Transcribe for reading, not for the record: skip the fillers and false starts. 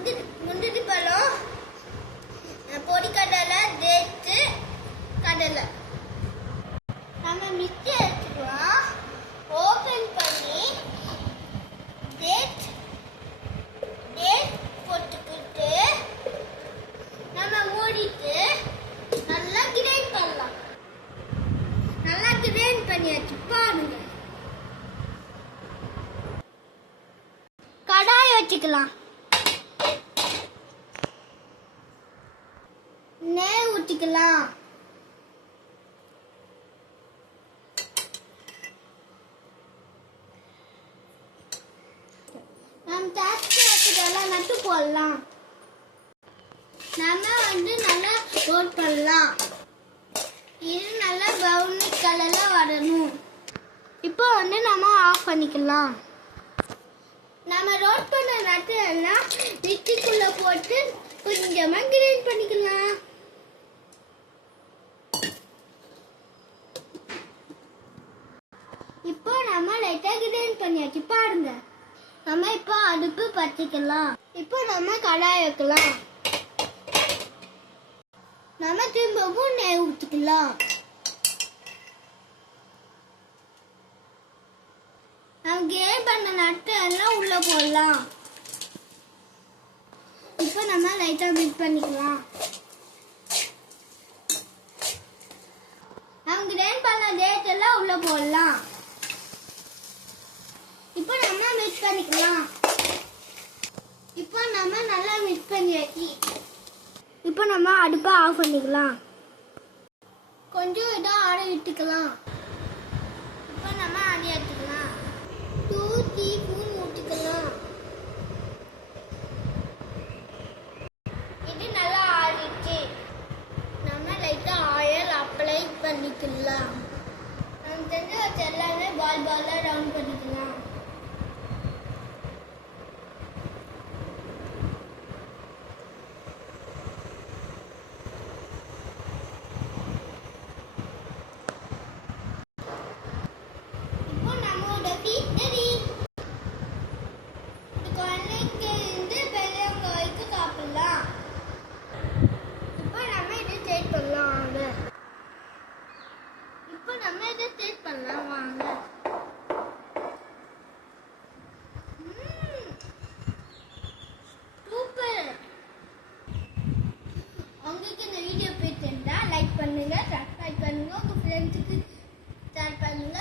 முந்திரி பழம், பொரிக்கடலை, டேட்ஸு, கடலை நம்ம மிக்ஸி எடுத்துக்கலாம். ஓப்பன் பண்ணி டேட் போட்டுக்கிட்டு நம்ம மூடிட்டு நல்லா கிரைண்ட் பண்ணலாம். நல்லா கிரைண்ட் பண்ணியாச்சு பாருங்க. கடாய் வச்சுக்கலாம். நெய் ஊற்றிக்கலாம். நம்ம தாச்சி வச்சுக்கலாம். நட்டு போடலாம். நம்ம நல்லா ரோட் பண்ணலாம். இது நல்லா ப்ரௌன் கலர்ல வரணும். இப்போ நம்ம ஆஃப் பண்ணிக்கலாம். நம்ம ரோட் பண்ண நட்டு எல்லாம் மிக்ஸிக்குள்ள போட்டு கொஞ்சமா கிரைண்ட் பண்ணிக்கலாம். இப்போ நம்ம லைட்டா கிரைண்ட் பண்ணியாச்சு பாருங்க. நம்ம இப்போ அடுப்பு பத்திக்கலாம். இப்போ நம்ம கடாய் வைக்கலாம். நம்ம திரும்பவும் நெய் ஊற்றிக்கலாம். நம்ம கிரைண்ட் பண்ண நட்டு எல்லாம் உள்ள போடலாம். இப்போ நம்ம லைட்டா மிக்ஸ் பண்ணிக்கலாம். நம்ம கிரைண்ட் பண்ண டேட்ஸ் எல்லாம் உள்ள போடலாம். இப்போ நம்ம மிக்ஸ் பண்ணிக்கலாம். இப்போ நம்ம நல்லா மிக்ஸ் பண்ணியாச்சு. இப்போ நம்ம அடுப்பை ஆஃப் பண்ணிக்கலாம். கொஞ்சம் இதை ஆட விட்டுக்கலாம். இப்போ நம்ம ஆடி எடுத்துக்கலாம். 2 டீஸ்பூன் ஊற்றிக்கலாம். இது நல்லா ஆடிச்சு. நம்ம லைட்டாக ஆயில் அப்ளை பண்ணிக்கலாம். நம்ம செஞ்சு வச்ச எல்லாமே பாலாக ரவுண்ட் பண்ணிக்கலாம். உங்களுக்கு இந்த வீடியோ பிடிச்சிருந்தா லைக் பண்ணுங்க, சப்ஸ்கிரைப் பண்ணுங்க, உங்க ஃப்ரெண்ட்ஸுக்கு ஷேர் பண்ணுங்க.